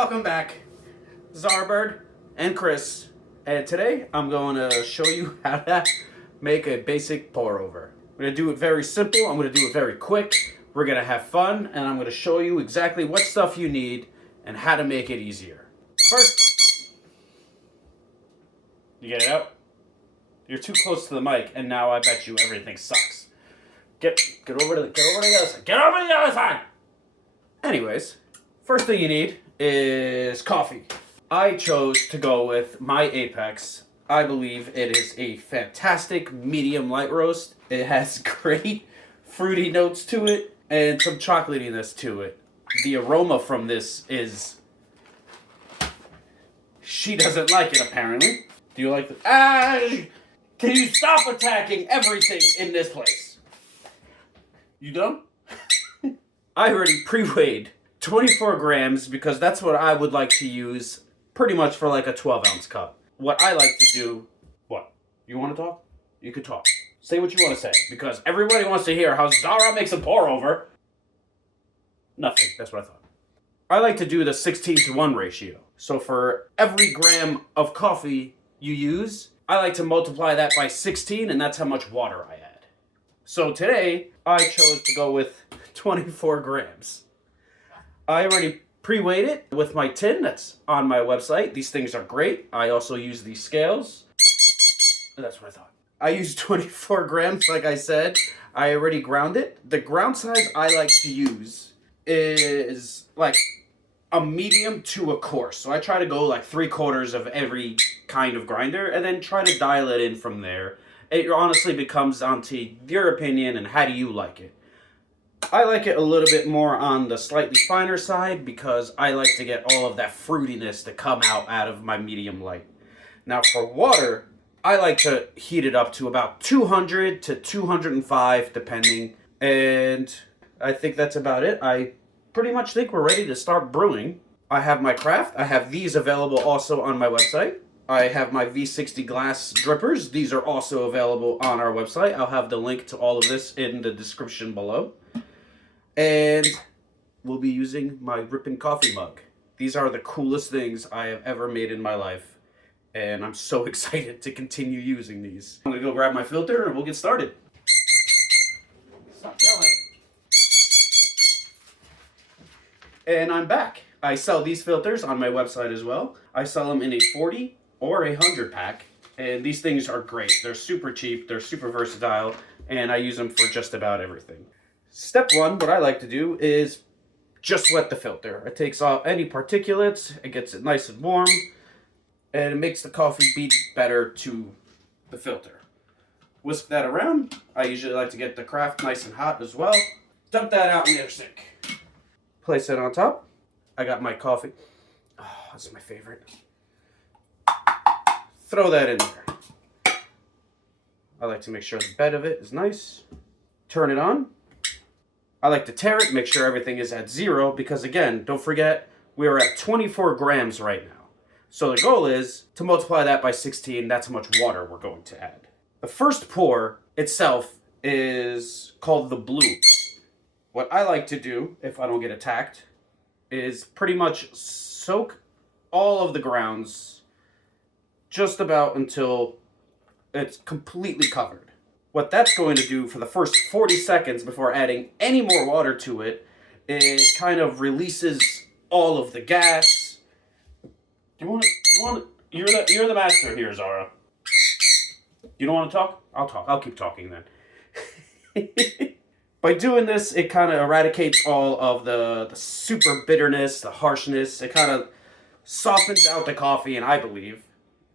Welcome back, Zarbird and Chris, and today I'm going to show you how to make a basic pour over. I'm going to do it very simple, I'm going to do it very quick, we're going to have fun, and I'm going to show you exactly what stuff you need and how to make it easier. First, you get it out? You're too close to the mic, and now I bet you everything sucks. Get over to the other side. Get over to the other side! Anyways, first thing you need is coffee. I chose to go with my Apex. I believe it is a fantastic medium light roast. It has great fruity notes to it and some chocolatiness to it. The aroma from this is... She doesn't like it, apparently. Do you like it? Can you stop attacking everything in this place? You done? I already pre-weighed 24 grams because that's what I would like to use pretty much for like a 12-ounce cup. What I like to do... What? You want to talk? You can talk. Say what you want to say because everybody wants to hear how Zara makes a pour over. Nothing. That's what I thought. I like to do the 16:1 ratio. So for every gram of coffee you use, I like to multiply that by 16 and that's how much water I add. So today, I chose to go with 24 grams. I already pre-weighed it with my tin that's on my website. These things are great. I also use these scales. That's what I thought. I use 24 grams, like I said. I already ground it. The ground size I like to use is like a medium to a coarse. So I try to go like 3/4 of every kind of grinder and then try to dial it in from there. It honestly becomes onto your opinion and how do you like it. I like it a little bit more on the slightly finer side because I like to get all of that fruitiness to come out of my medium light. Now for water, I like to heat it up to about 200 to 205 depending. And I think that's about it. I pretty much think we're ready to start brewing. I have my craft. I have these available also on my website. I have my V60 glass drippers. These are also available on our website. I'll have the link to all of this in the description below. And we'll be using my Rippin Coffee mug. These are the coolest things I have ever made in my life. And I'm so excited to continue using these. I'm gonna go grab my filter and we'll get started. Stop yelling. And I'm back. I sell these filters on my website as well. I sell them in a 40 or a 100 pack. And these things are great. They're super cheap, they're super versatile, and I use them for just about everything. Step one, what I like to do is just wet the filter. It takes off any particulates, it gets it nice and warm, and it makes the coffee beat better to the filter. Whisk that around. I usually like to get the craft nice and hot as well. Dump that out in the sink. Place it on top. I got my coffee. Oh, that's my favorite. Throw that in there. I like to make sure the bed of it is nice. Turn it on. I like to tare it, make sure everything is at 0, because again, don't forget, we are at 24 grams right now. So the goal is to multiply that by 16, that's how much water we're going to add. The first pour itself is called the Brew. What I like to do, if I don't get attacked, is pretty much soak all of the grounds just about until it's completely covered. What that's going to do for the first 40 seconds before adding any more water to it, it kind of releases all of the gas. You're the master here, Zara. You don't want to talk? I'll talk. I'll keep talking then. By doing this, it kind of eradicates all of the super bitterness, the harshness. It kind of softens out the coffee, and I believe.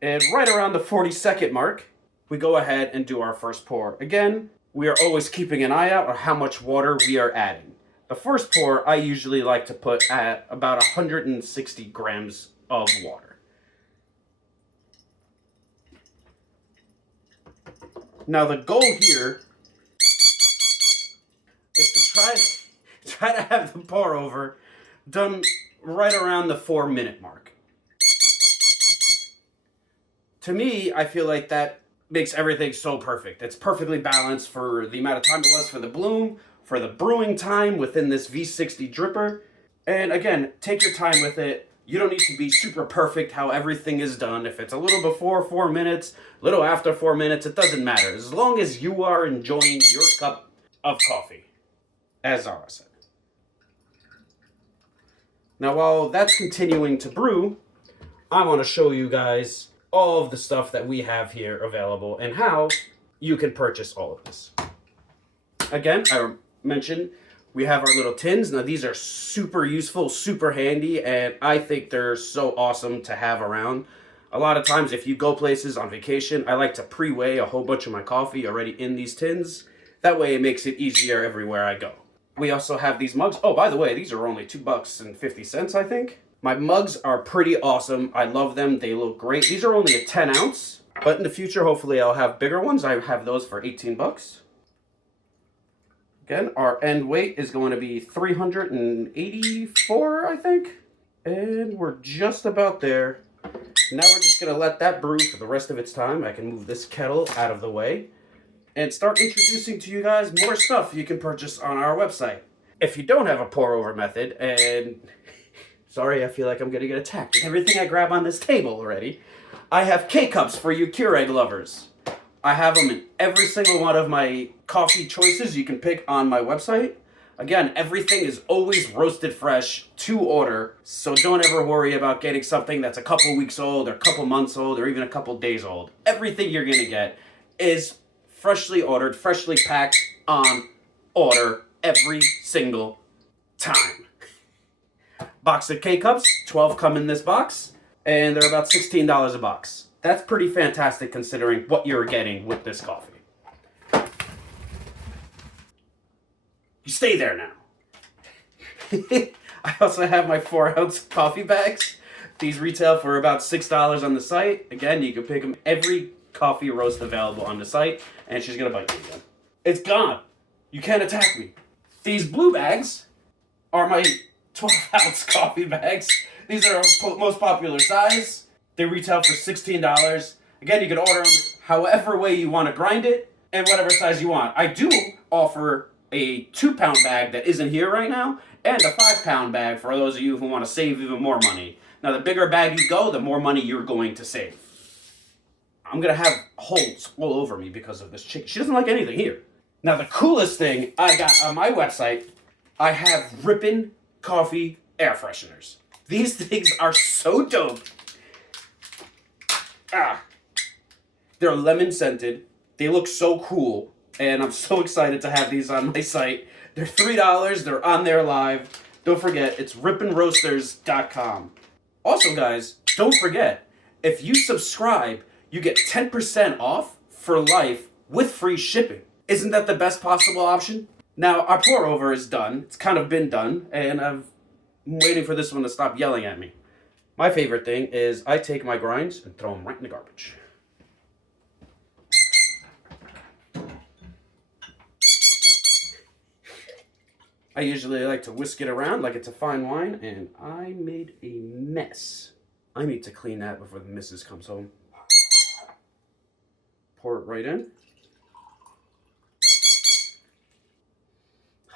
And right around the 40-second mark, we go ahead and do our first pour. Again, we are always keeping an eye out on how much water we are adding. The first pour, I usually like to put at about 160 grams of water. Now the goal here is to try to have the pour over done right around the 4-minute mark. To me, I feel like that makes everything so perfect. It's perfectly balanced for the amount of time it was for the bloom, for the brewing time within this V60 dripper. And again, take your time with it. You don't need to be super perfect how everything is done. If it's a little before 4 minutes, a little after 4 minutes, it doesn't matter. As long as you are enjoying your cup of coffee, as Zara said. Now, while that's continuing to brew, I want to show you guys all of the stuff that we have here available and how you can purchase all of this. Again, I mentioned we have our little tins. Now, these are super useful, super handy, and I think they're so awesome to have around. A lot of times, if you go places on vacation, I like to pre-weigh a whole bunch of my coffee already in these tins. That way, it makes it easier everywhere I go. We also have these mugs. Oh, by the way, these are only $2.50, I think. My mugs are pretty awesome. I love them. They look great. These are only a 10 ounce, but in the future, hopefully, I'll have bigger ones. I have those for 18 bucks. Again, our end weight is going to be 384, I think. And we're just about there. Now we're just going to let that brew for the rest of its time. I can move this kettle out of the way and start introducing to you guys more stuff you can purchase on our website. If you don't have a pour-over method, and sorry, I feel like I'm going to get attacked with everything I grab on this table already, I have K-Cups for you Keurig lovers. I have them in every single one of my coffee choices you can pick on my website. Again, everything is always roasted fresh to order, so don't ever worry about getting something that's a couple weeks old or a couple months old or even a couple days old. Everything you're going to get is freshly ordered, freshly packed on order every single time. Box of K-Cups, 12 come in this box, and they're about $16 a box. That's pretty fantastic considering what you're getting with this coffee. You stay there now. I also have my 4-ounce coffee bags. These retail for about $6 on the site. Again, you can pick them every coffee roast available on the site, and she's gonna bite me again. It's gone. You can't attack me. These blue bags are my 12-ounce coffee bags. These are our most popular size. They retail for $16. Again, you can order them however way you want to grind it and whatever size you want. I do offer a 2-pound bag that isn't here right now and a 5-pound bag for those of you who want to save even more money. Now, the bigger bag you go, the more money you're going to save. I'm going to have holes all over me because of this chicken. She doesn't like anything here. Now, the coolest thing I got on my website, I have Rippin Coffee air fresheners. These things are so dope. They're lemon scented. They look so cool, and I'm so excited to have these on my site. They're $3. They're on there live. Don't forget, it's rippinroasters.com. Also, guys, don't forget, if you subscribe, you get 10% off for life with free shipping. Isn't that the best possible option? Now, our pour over is done. It's kind of been done, and I'm waiting for this one to stop yelling at me. My favorite thing is I take my grinds and throw them right in the garbage. I usually like to whisk it around like it's a fine wine, and I made a mess. I need to clean that before the missus comes home. Pour it right in.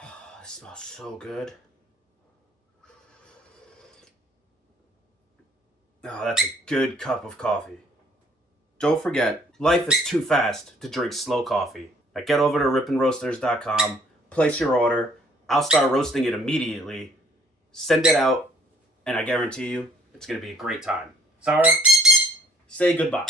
Oh, it smells so good. Oh, that's a good cup of coffee. Don't forget, life is too fast to drink slow coffee. Now get over to rippinroasters.com, place your order. I'll start roasting it immediately, send it out, and I guarantee you, it's going to be a great time. Zara, say goodbye.